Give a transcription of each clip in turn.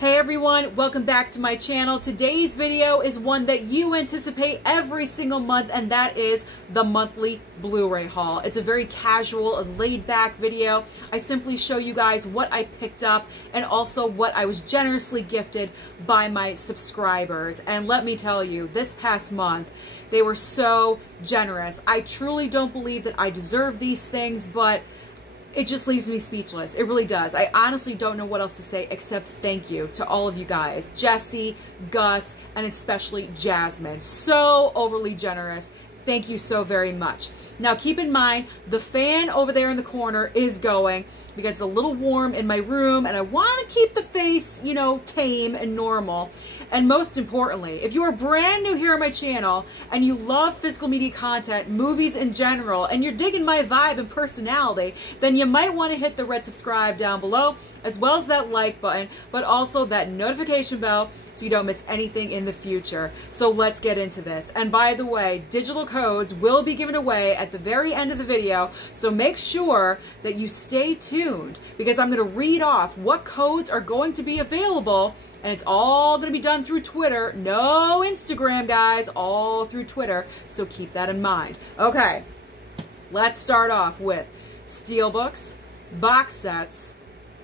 Hey everyone, welcome back to my channel. Today's video is one that you anticipate every single month, and that is the monthly Blu-ray haul. It's a very casual and laid back video. I simply show you guys what I picked up and also what I was generously gifted by my subscribers. And let me tell you, this past month, they were so generous. I truly don't believe that I deserve these things, but it just leaves me speechless. It really does. I honestly don't know what else to say except thank you to all of you guys. Jesse, Gus, and especially Jasmine. So overly generous. Thank you so very much. Now keep in mind, the fan over there in the corner is going because it's a little warm in my room and I want to keep the face, you know, tame and normal. And most importantly, if you are brand new here on my channel and you love physical media content, movies in general, and you're digging my vibe and personality, then you might want to hit the red subscribe down below, as well as that like button, but also that notification bell so you don't miss anything in the future. So let's get into this. And by the way, digital codes will be given away at the very end of the video, so make sure that you stay tuned because I'm going to read off what codes are going to be available. And it's all going to be done through Twitter. No Instagram, guys. All through Twitter. So keep that in mind. Okay. Let's start off with Steelbooks, box sets,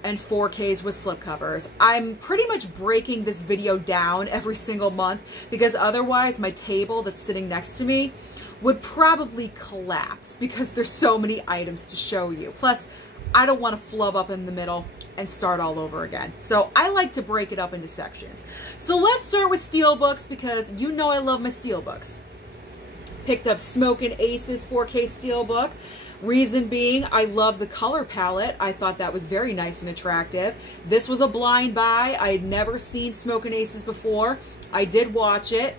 and 4Ks with slipcovers. I'm pretty much breaking this video down every single month because otherwise my table that's sitting next to me would probably collapse because there's so many items to show you. Plus, I don't want to flub up in the middle and start all over again. So I like to break it up into sections. So let's start with Steelbooks because you know I love my Steelbooks. Picked up Smokin' Aces 4K Steelbook. Reason being, I love the color palette. I thought that was very nice and attractive. This was a blind buy. I had never seen Smokin' Aces before. I did watch it.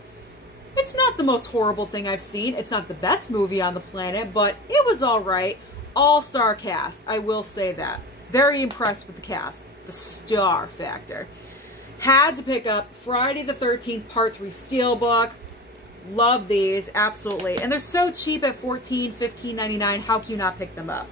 It's not the most horrible thing I've seen. It's not the best movie on the planet, but it was all right. All-star cast, I will say that. Very impressed with the cast, the star factor. Had to pick up Friday the 13th Part 3 Steelbook. Love these, absolutely. And they're so cheap at $14, $15.99. How can you not pick them up?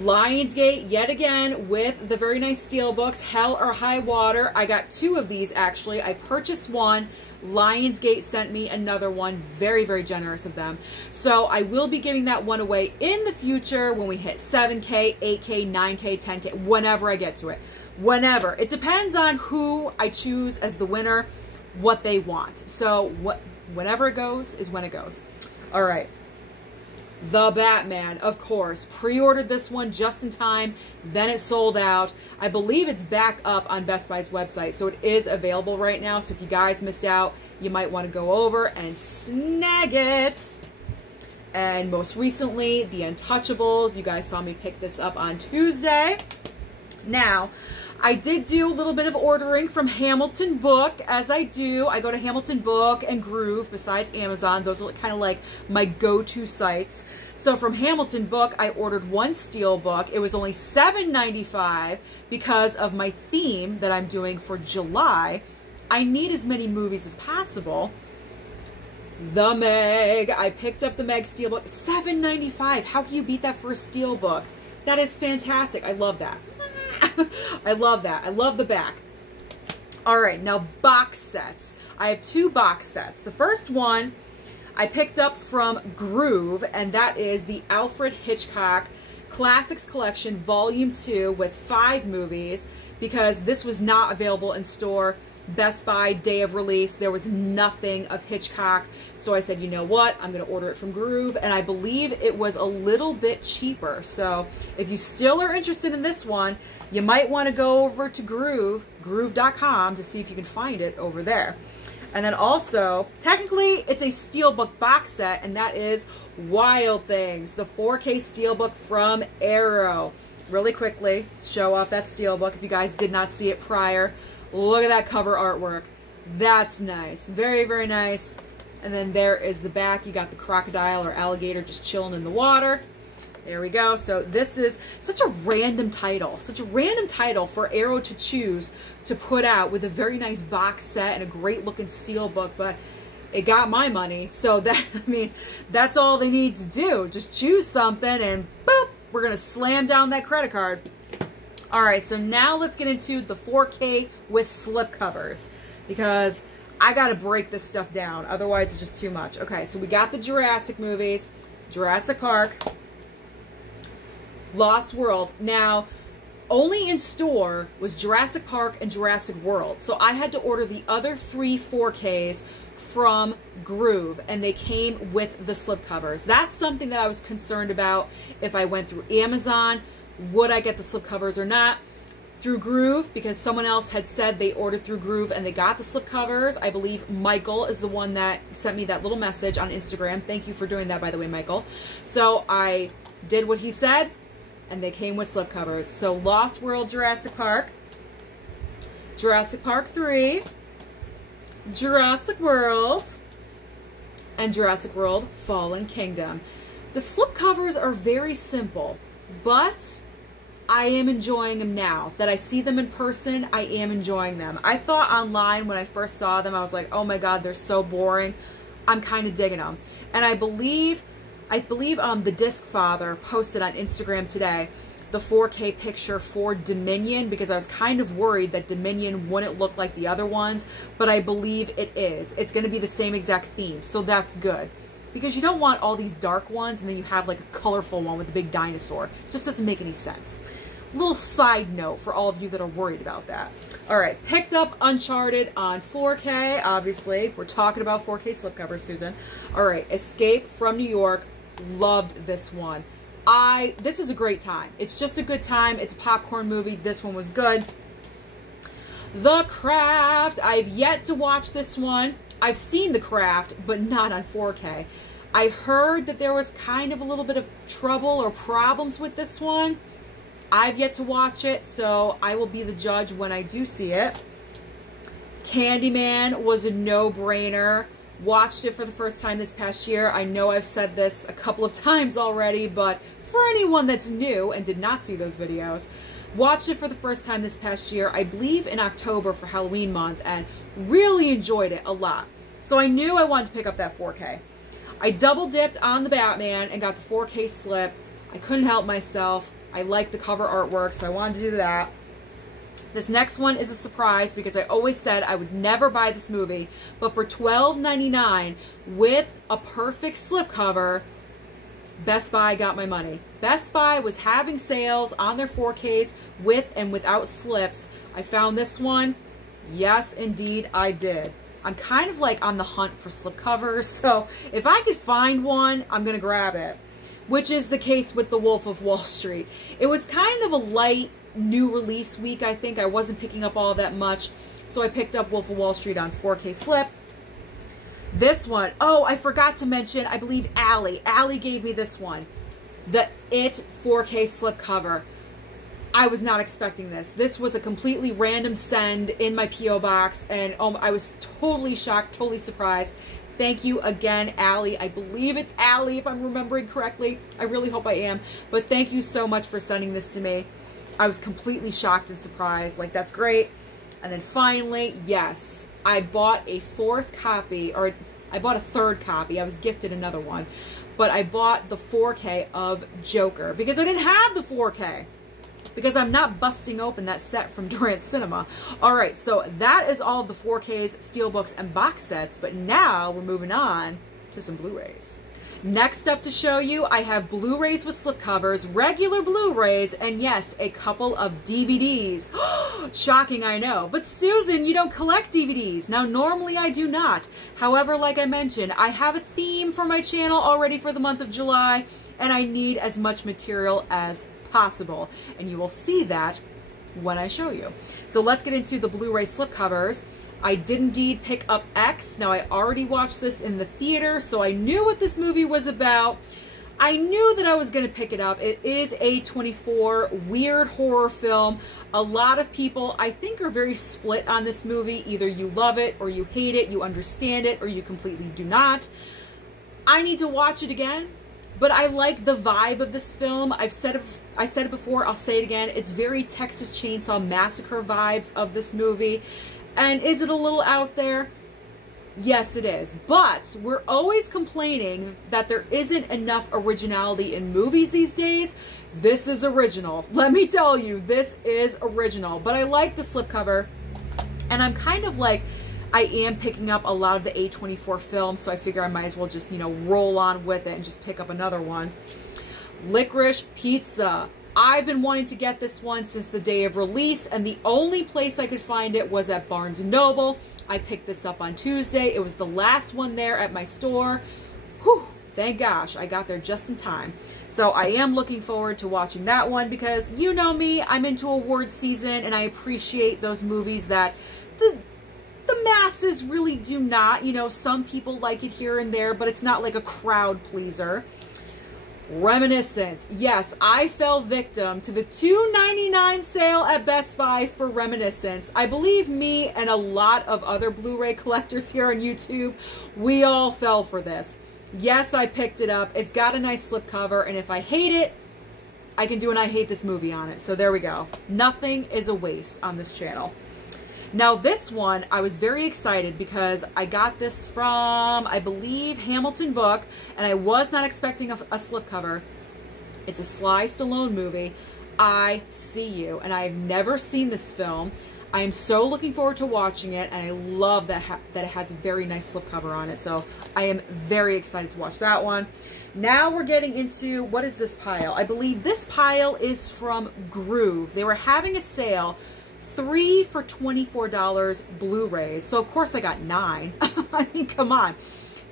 Lionsgate, yet again, with the very nice Steelbooks, Hell or High Water. I got two of these, actually. I purchased one. Lionsgate sent me another one. Very, very generous of them. So I will be giving that one away in the future when we hit 7K, 8K, 9K, 10K, whenever I get to it. Whenever. It depends on who I choose as the winner, what they want. So whenever it goes is when it goes. All right. The Batman, of course. Pre-ordered this one just in time, then it sold out. I believe it's back up on Best Buy's website, so it is available right now. So if you guys missed out, you might want to go over and snag it. And most recently, The Untouchables. You guys saw me pick this up on Tuesday. Now, I did do a little bit of ordering from Hamilton Book, as I do. I go to Hamilton Book and Groove besides Amazon. Those are kind of like my go-to sites. So from Hamilton Book, I ordered one Steelbook. It was only $7.95 because of my theme that I'm doing for July. I need as many movies as possible. The Meg. I picked up the Meg Steelbook. $7.95. How can you beat that for a Steelbook? That is fantastic. I love that. I love that. I love the back. All right, now box sets. I have two box sets. The first one I picked up from Groove, and that is the Alfred Hitchcock Classics Collection Volume 2 with 5 movies because this was not available in store. Best Buy, day of release, there was nothing of Hitchcock. So I said, you know what? I'm going to order it from Groove, and I believe it was a little bit cheaper. So if you still are interested in this one, you might want to go over to Groove, groove.com, to see if you can find it over there. And then also, technically, it's a Steelbook box set, and that is Wild Things, the 4K Steelbook from Arrow. Really quickly, show off that Steelbook if you guys did not see it prior. Look at that cover artwork. That's nice. Very, very nice. And then there is the back. You got the crocodile or alligator just chilling in the water. There we go. So this is such a random title. Such a random title for Arrow to choose to put out with a very nice box set and a great looking Steelbook. But it got my money. So that, I mean, that's all they need to do. Just choose something and boop, we're going to slam down that credit card. All right, so now let's get into the 4K with slipcovers, because I gotta break this stuff down, otherwise it's just too much. Okay, so we got the Jurassic movies, Jurassic Park, Lost World. Now, only in store was Jurassic Park and Jurassic World, so I had to order the other 3 4Ks from Groove, and they came with the slipcovers. That's something that I was concerned about if I went through Amazon. Would I get the slipcovers or not? Through Groove, because someone else had said they ordered through Groove and they got the slipcovers. I believe Michael is the one that sent me that little message on Instagram. Thank you for doing that, by the way, Michael. So I did what he said, and they came with slipcovers. So Lost World, Jurassic Park, Jurassic Park 3, Jurassic World, and Jurassic World Fallen Kingdom. The slipcovers are very simple, but I am enjoying them now. That I see them in person, I am enjoying them. I thought online when I first saw them, I was like, oh my God, they're so boring. I'm kind of digging them. And I believe the Disc Father posted on Instagram today the 4K picture for Dominion, because I was kind of worried that Dominion wouldn't look like the other ones, but I believe it is. It's going to be the same exact theme, so that's good. Because you don't want all these dark ones and then you have like a colorful one with a big dinosaur. It just doesn't make any sense. Little side note for all of you that are worried about that. All right, picked up Uncharted on 4K, obviously. We're talking about 4K slipcovers, Susan. All right, Escape from New York. Loved this one. This is a great time. It's just a good time. It's a popcorn movie. This one was good. The Craft. I've yet to watch this one. I've seen The Craft, but not on 4K. I heard that there was kind of a little bit of trouble or problems with this one. I've yet to watch it, so I will be the judge when I do see it. Candyman was a no-brainer. Watched it for the first time this past year. I know I've said this a couple of times already, but for anyone that's new and did not see those videos, watched it for the first time this past year, I believe in October for Halloween month, and really enjoyed it a lot. So I knew I wanted to pick up that 4K. I double dipped on the Batman and got the 4K slip. I couldn't help myself. I like the cover artwork, so I wanted to do that. This next one is a surprise because I always said I would never buy this movie, but for $12.99 with a perfect slipcover, Best Buy got my money. Best Buy was having sales on their 4Ks with and without slips. I found this one. Yes, indeed, I did. I'm kind of like on the hunt for slipcovers, so if I could find one, I'm going to grab it, which is the case with The Wolf of Wall Street. It was kind of a light new release week, I think. I wasn't picking up all that much, so I picked up Wolf of Wall Street on 4K slip. This one, oh, I forgot to mention, I believe Allie gave me this one. The It 4K slipcover. I was not expecting this. This was a completely random send in my P.O. box, and I was totally shocked, totally surprised. Thank you again, Allie. I believe it's Allie, if I'm remembering correctly. I really hope I am. But thank you so much for sending this to me. I was completely shocked and surprised. Like, that's great. And then finally, yes, I bought a fourth copy, or I bought a third copy. I was gifted another one. But I bought the 4K of Joker because I didn't have the 4K. Because I'm not busting open that set from Durant Cinema. All right, so that is all of the 4Ks, Steelbooks, and box sets. But now we're moving on to some Blu-rays. Next up to show you, I have Blu-rays with slipcovers, regular Blu-rays, and yes, a couple of DVDs. Shocking, I know. But Susan, you don't collect DVDs. Now, normally I do not. However, like I mentioned, I have a theme for my channel already for the month of July, and I need as much material as possible. And you will see that when I show you. So let's get into the Blu-ray slipcovers. I did indeed pick up X. Now, I already watched this in the theater, so I knew what this movie was about. I knew that I was going to pick it up. It is a A24 weird horror film. A lot of people, I think, are very split on this movie. Either you love it or you hate it, you understand it, or you completely do not. I need to watch it again, but I like the vibe of this film. I said it before, I'll say it again. It's very Texas Chainsaw Massacre vibes of this movie. And is it a little out there? Yes, it is. But we're always complaining that there isn't enough originality in movies these days. This is original. Let me tell you, this is original. But I like the slipcover. And I'm kind of like, I am picking up a lot of the A24 films, so I figure I might as well just, you know, roll on with it and just pick up another one. Licorice Pizza. I've been wanting to get this one since the day of release, and the only place I could find it was at Barnes & Noble. I picked this up on Tuesday. It was the last one there at my store. Whew, thank gosh, I got there just in time. So I am looking forward to watching that one because you know me, I'm into award season and I appreciate those movies that the masses really do not. You know, some people like it here and there, but it's not like a crowd pleaser. Reminiscence. Yes, I fell victim to the $2.99 sale at Best Buy for Reminiscence. I believe me and a lot of other Blu-ray collectors here on YouTube, we all fell for this. Yes, I picked it up. It's got a nice slipcover, and if I hate it, I can do an I hate this movie on it. So there we go. Nothing is a waste on this channel. Now this one, I was very excited because I got this from, I believe, Hamilton Book, and I was not expecting a slipcover. It's a Sly Stallone movie, I See You, and I've never seen this film. I am so looking forward to watching it, and I love that it has a very nice slipcover on it, so I am very excited to watch that one. Now we're getting into, what is this pile? I believe this pile is from Groove. They were having a sale, 3 for $24 Blu-rays. So of course I got 9. I mean, come on.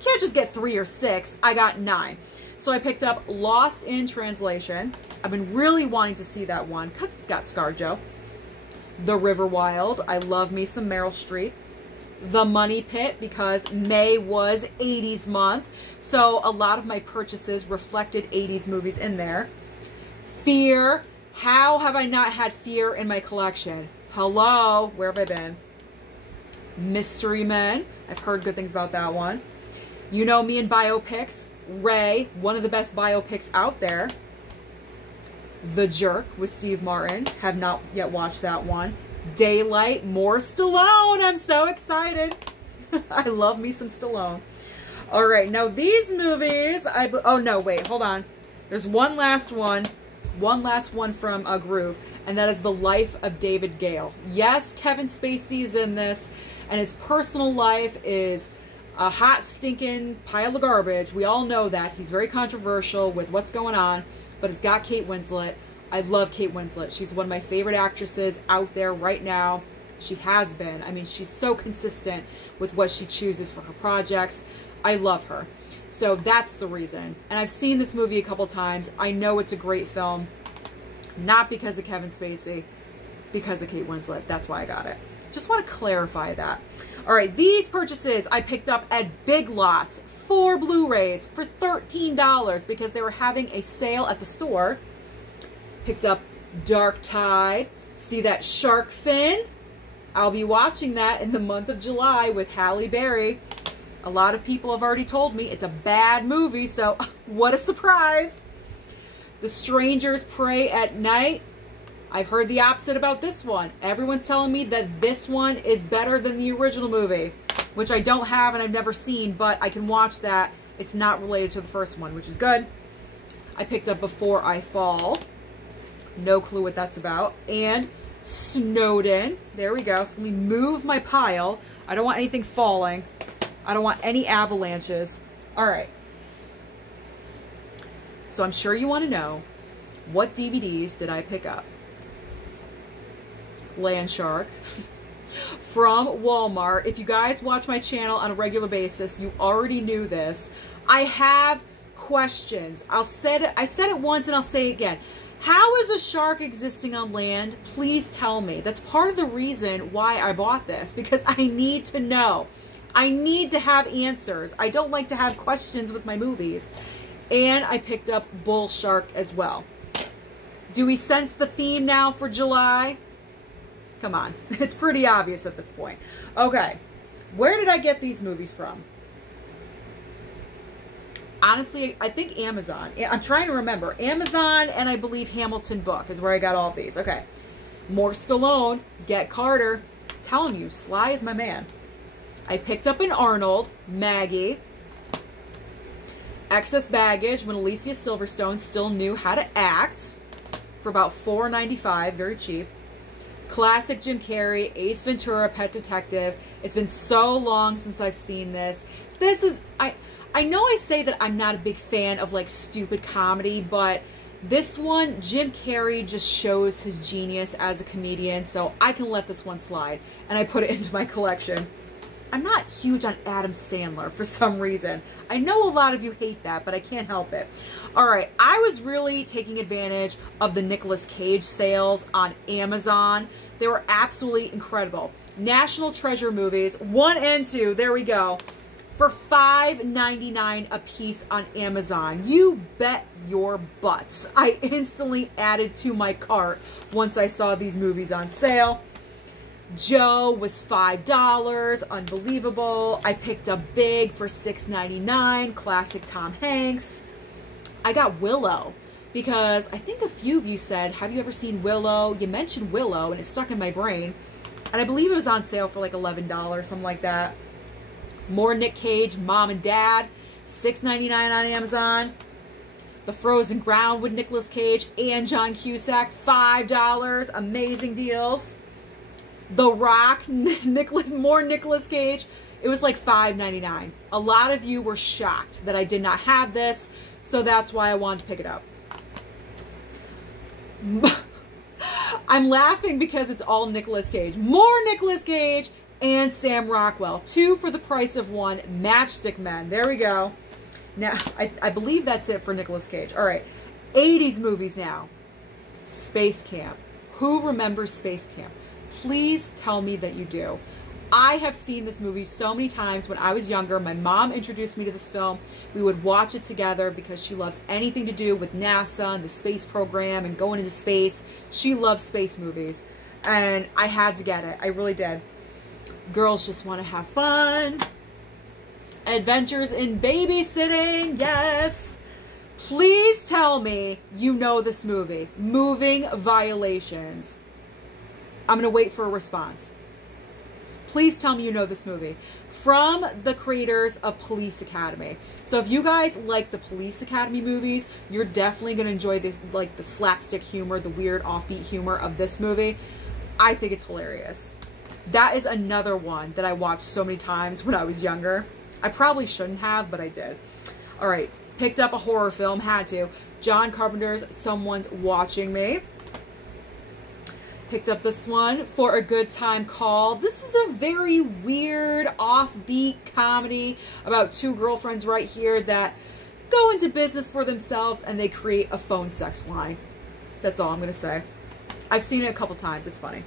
Can't just get 3 or 6. I got 9. So I picked up Lost in Translation. I've been really wanting to see that one because it's got ScarJo. The River Wild. I love me some Meryl Streep. The Money Pit, because May was 80s month. So a lot of my purchases reflected 80s movies in there. Fear. How have I not had Fear in my collection? Hello, where have I been? Mystery Men. I've heard good things about that one. You know me and biopics. Ray, one of the best biopics out there. The Jerk with Steve Martin. Have not yet watched that one. Daylight, more Stallone. I'm so excited. I love me some Stallone. All right, now these movies, oh no, wait, hold on. There's one last one from Groove, and that is The Life of David Gale. Yes, Kevin Spacey is in this, and his personal life is a hot, stinking pile of garbage. We all know that. He's very controversial with what's going on, but it's got Kate Winslet. I love Kate Winslet. She's one of my favorite actresses out there right now. She has been. I mean, she's so consistent with what she chooses for her projects. I love her. So that's the reason. And I've seen this movie a couple times. I know it's a great film. Not because of Kevin Spacey, because of Kate Winslet. That's why I got it. Just want to clarify that. All right, these purchases I picked up at Big Lots, 4 Blu-rays for $13 because they were having a sale at the store. Picked up Dark Tide. See that shark fin? I'll be watching that in the month of July with Halle Berry. A lot of people have already told me it's a bad movie, so what a surprise. The Strangers Pray at Night. I've heard the opposite about this one. Everyone's telling me that this one is better than the original movie, which I don't have and I've never seen, but I can watch that. It's not related to the first one, which is good. I picked up Before I Fall. No clue what that's about. And Snowden. There we go. So let me move my pile. I don't want anything falling. I don't want any avalanches. All right. So I'm sure you want to know, what DVDs did I pick up? Land Shark from Walmart. If you guys watch my channel on a regular basis, you already knew this. I have questions. I said it once and I'll say it again. How is a shark existing on land? Please tell me. That's part of the reason why I bought this, because I need to know. I need to have answers. I don't like to have questions with my movies. And I picked up Bull Shark as well. Do we sense the theme now for July? Come on. It's pretty obvious at this point. Okay. Where did I get these movies from? Honestly, I think Amazon. I'm trying to remember. Amazon and I believe Hamilton Book is where I got all of these. Okay. More Stallone. Get Carter. I'm telling you, Sly is my man. I picked up an Arnold, Maggie. Excess Baggage, when Alicia Silverstone still knew how to act, for about $4.95, very cheap. Classic Jim Carrey, Ace Ventura, Pet Detective. It's been so long since I've seen this. This is, I know I say that I'm not a big fan of like stupid comedy, but this one, Jim Carrey just shows his genius as a comedian, so I can let this one slide, and I put it into my collection. I'm not huge on Adam Sandler for some reason. I know a lot of you hate that, but I can't help it. All right, I was really taking advantage of the Nicolas Cage sales on Amazon. They were absolutely incredible. National Treasure movies, 1 and 2, there we go, for $5.99 a piece on Amazon. You bet your butts. I instantly added to my cart once I saw these movies on sale. Joe was $5, unbelievable. I picked up Big for $6.99, classic Tom Hanks. I got Willow because I think a few of you said, have you ever seen Willow? You mentioned Willow and it stuck in my brain. And I believe it was on sale for like $11, something like that. More Nick Cage, Mom and Dad, $6.99 on Amazon. The Frozen Ground with Nicolas Cage and John Cusack, $5, amazing deals. The Rock, more Nicolas Cage, it was like $5.99. A lot of you were shocked that I did not have this, so that's why I wanted to pick it up. I'm laughing because it's all Nicolas Cage. More Nicolas Cage and Sam Rockwell. 2 for the price of 1. Matchstick Men. There we go. Now, I believe that's it for Nicolas Cage. All right. 80s movies now. Space Camp. Who remembers Space Camp? Please tell me that you do. I have seen this movie so many times when I was younger. My mom introduced me to this film. We would watch it together because she loves anything to do with NASA and the space program and going into space. She loves space movies. And I had to get it. I really did. Girls Just Want to Have Fun. Adventures in Babysitting. Yes. Please tell me you know this movie. Moving Violations. I'm going to wait for a response. Please tell me you know this movie. From the creators of Police Academy. So if you guys like the Police Academy movies, you're definitely going to enjoy this, like the slapstick humor, the weird offbeat humor of this movie. I think it's hilarious. That is another one that I watched so many times when I was younger. I probably shouldn't have, but I did. All right, picked up a horror film, had to. John Carpenter's Someone's Watching Me. Picked up this one, For a Good Time Call. This is a very weird, offbeat comedy about 2 girlfriends right here that go into business for themselves and they create a phone sex line. That's all I'm going to say. I've seen it a couple times. It's funny.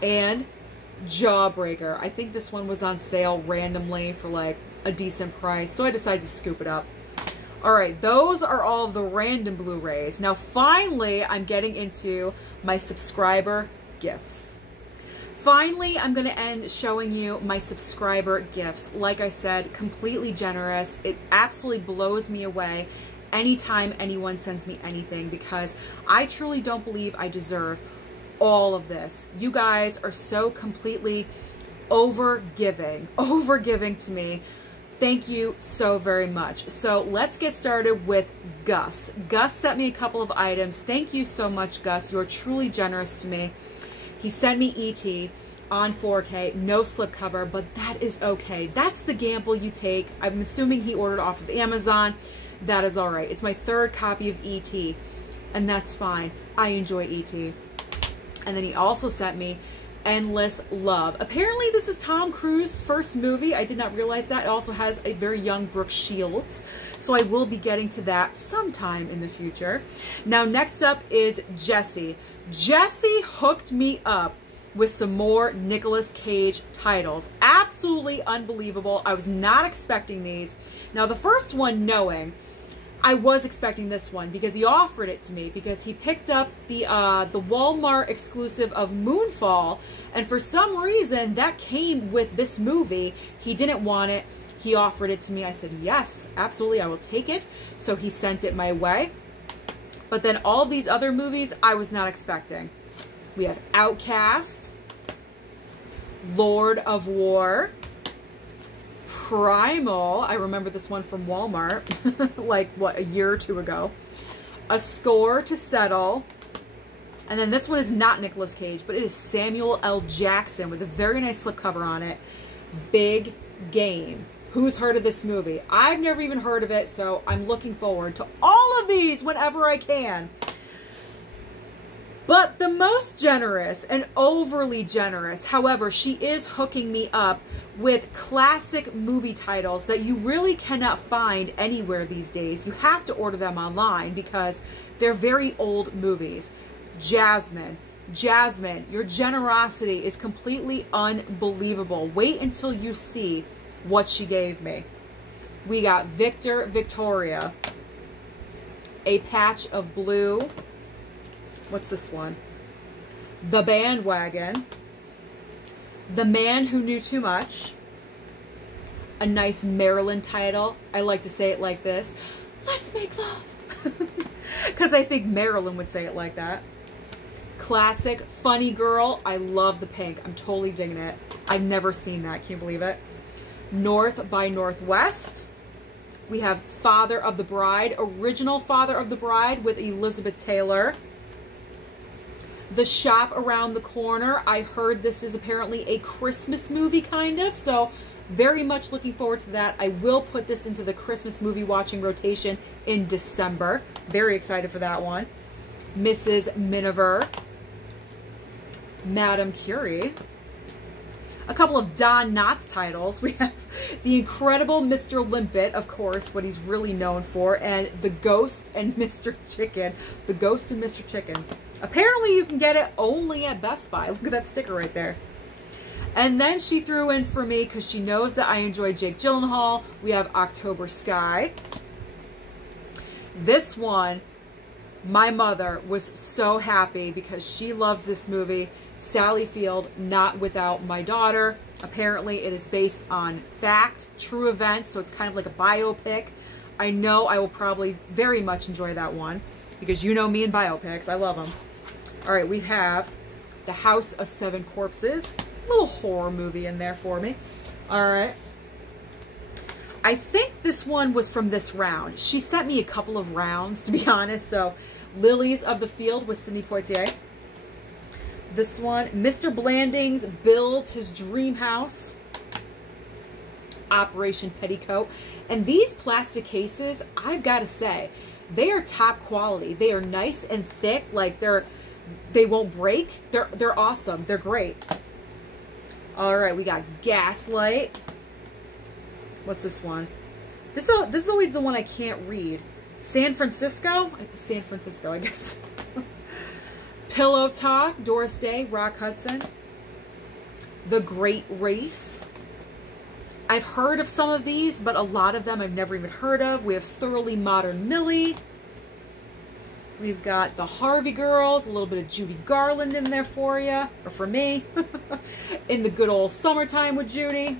And Jawbreaker. I think this one was on sale randomly for like a decent price, so I decided to scoop it up. Alright, those are all of the random Blu-rays. Now finally, I'm getting into my subscriber gifts. Finally, I'm going to end showing you my subscriber gifts. Like I said, completely generous. It absolutely blows me away anytime anyone sends me anything because I truly don't believe I deserve all of this. You guys are so completely overgiving to me. Thank you so very much. So let's get started with Gus. Gus sent me a couple of items. Thank you so much, Gus. You're truly generous to me. He sent me E.T. on 4K, no slipcover, but that is okay. That's the gamble you take. I'm assuming he ordered off of Amazon. That is all right. It's my 3rd copy of E.T., and that's fine. I enjoy E.T. And then he also sent me Endless Love. Apparently this is Tom Cruise's first movie. I did not realize that. It also has a very young Brooke Shields. So I will be getting to that sometime in the future. Now next up is Jesse. Jesse hooked me up with some more Nicolas Cage titles. Absolutely unbelievable. I was not expecting these. Now the first one, knowing, I was expecting this one because he offered it to me because he picked up the Walmart exclusive of Moonfall, and for some reason that came with this movie. He didn't want it. He offered it to me. I said, yes, absolutely, I will take it. So he sent it my way. But then all of these other movies I was not expecting. We have Outcast, Lord of War, Primal. I remember this one from Walmart, like, what, a year or two ago. A Score to Settle. And then this one is not Nicolas Cage, but it is Samuel L. Jackson with a very nice slipcover on it. Big Game. Who's heard of this movie? I've never even heard of it, so I'm looking forward to all of these whenever I can. But the most generous and overly generous, however, she is hooking me up with classic movie titles that you really cannot find anywhere these days. You have to order them online because they're very old movies. Jasmine, your generosity is completely unbelievable. Wait until you see what she gave me. We got Victoria, A Patch of Blue. What's this one? The Bandwagon. The Man Who Knew Too Much. A nice Maryland title. I like to say it like this. Let's make love. Because I think Marilyn would say it like that. Classic Funny Girl. I love the pink. I'm totally digging it. I've never seen that. Can you believe it? North by Northwest. We have Father of the Bride. Original Father of the Bride with Elizabeth Taylor. The Shop Around the Corner. I heard this is apparently a Christmas movie, kind of. So very much looking forward to that. I will put this into the Christmas movie watching rotation in December. Very excited for that one. Mrs. Miniver. Madame Curie. A couple of Don Knotts titles. We have The Incredible Mr. Limpet, of course, what he's really known for, and The Ghost and Mr. Chicken. The Ghost and Mr. Chicken. Apparently you can get it only at Best Buy. Look at that sticker right there. And then she threw in for me, because she knows that I enjoy Jake Gyllenhaal, we have October Sky. This one, my mother was so happy because she loves this movie. Sally Field, Not Without My Daughter. Apparently it is based on fact, true events, so it's kind of like a biopic. I know I will probably very much enjoy that one because you know me and biopics. I love them. All right, we have The House of Seven Corpses. A little horror movie in there for me. All right. I think this one was from this round. She sent me a couple of rounds, to be honest. So, Lilies of the Field with Sidney Poitier. This one, Mr. Blandings Builds His Dream House. Operation Petticoat. And these plastic cases, I've got to say, they are top quality. They are nice and thick. Like they won't break. They're awesome. They're great. All right, we got Gaslight. What's this one? This is always the one I can't read. San Francisco, I guess. Pillow Talk, Doris Day, Rock Hudson. The Great Race. I've heard of some of these, but a lot of them I've never even heard of. We have Thoroughly Modern Millie. We've got the Harvey Girls, a little bit of Judy Garland in there for you, or for me. In the Good Old Summertime with Judy.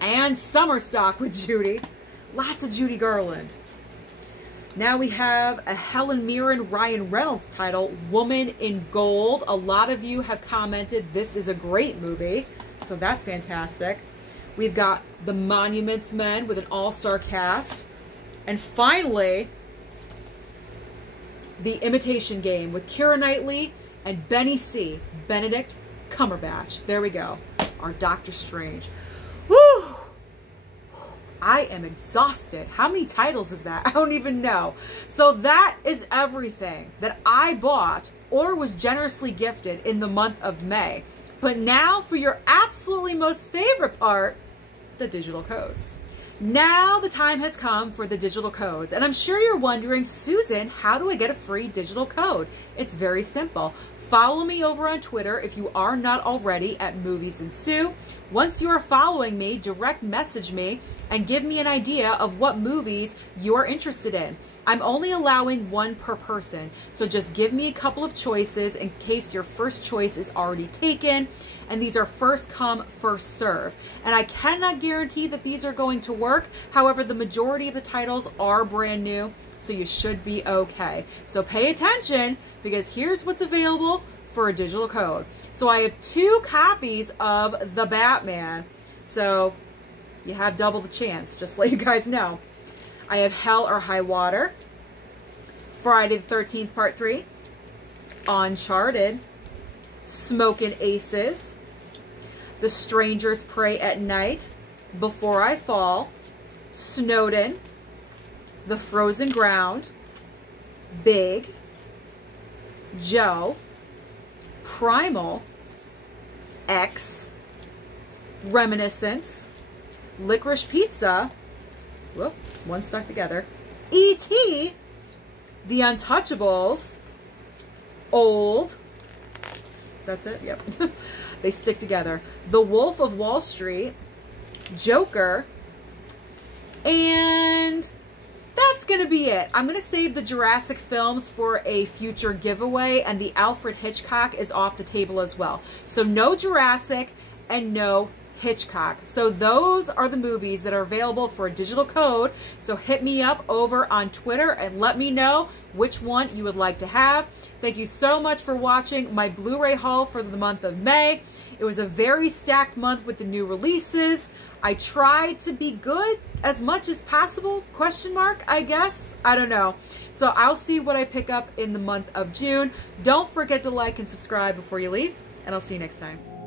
And Summer Stock with Judy. Lots of Judy Garland. Now we have a Helen Mirren, Ryan Reynolds title, Woman in Gold. A lot of you have commented this is a great movie, so that's fantastic. We've got The Monuments Men with an all-star cast. And finally, The Imitation Game with Keira Knightley and Benedict Cumberbatch. There we go. Our Doctor Strange. Woo! I am exhausted. How many titles is that? I don't even know. So that is everything that I bought or was generously gifted in the month of May. But now for your absolutely most favorite part, the digital codes. Now the time has come for the digital codes. And I'm sure you're wondering, Susan, how do I get a free digital code? It's very simple. Follow me over on Twitter if you are not already at Movies&Sue. Once you are following me, direct message me and give me an idea of what movies you are interested in. I'm only allowing one per person, so just give me a couple of choices in case your first choice is already taken. And these are first come, first serve. And I cannot guarantee that these are going to work. However, the majority of the titles are brand new, so you should be okay. So pay attention, because here's what's available for a digital code. So I have 2 copies of The Batman. So you have double the chance, just to let you guys know. I have Hell or High Water, Friday the 13th Part 3, Uncharted, Smokin' Aces, The Strangers Pray at Night, Before I Fall, Snowden, The Frozen Ground, Big, Joe, Primal, X, Reminiscence, Licorice Pizza, whoop, one stuck together, E.T., The Untouchables, Old, that's it, yep, they stick together, The Wolf of Wall Street, Joker, and that's going to be it. I'm going to save the Jurassic films for a future giveaway, and the Alfred Hitchcock is off the table as well. So no Jurassic and no Hitchcock. So those are the movies that are available for a digital code. So hit me up over on Twitter and let me know which one you would like to have. Thank you so much for watching my Blu-ray haul for the month of May. It was a very stacked month with the new releases. I tried to be good as much as possible, question mark, I guess. I don't know. So I'll see what I pick up in the month of June. Don't forget to like and subscribe before you leave, and I'll see you next time.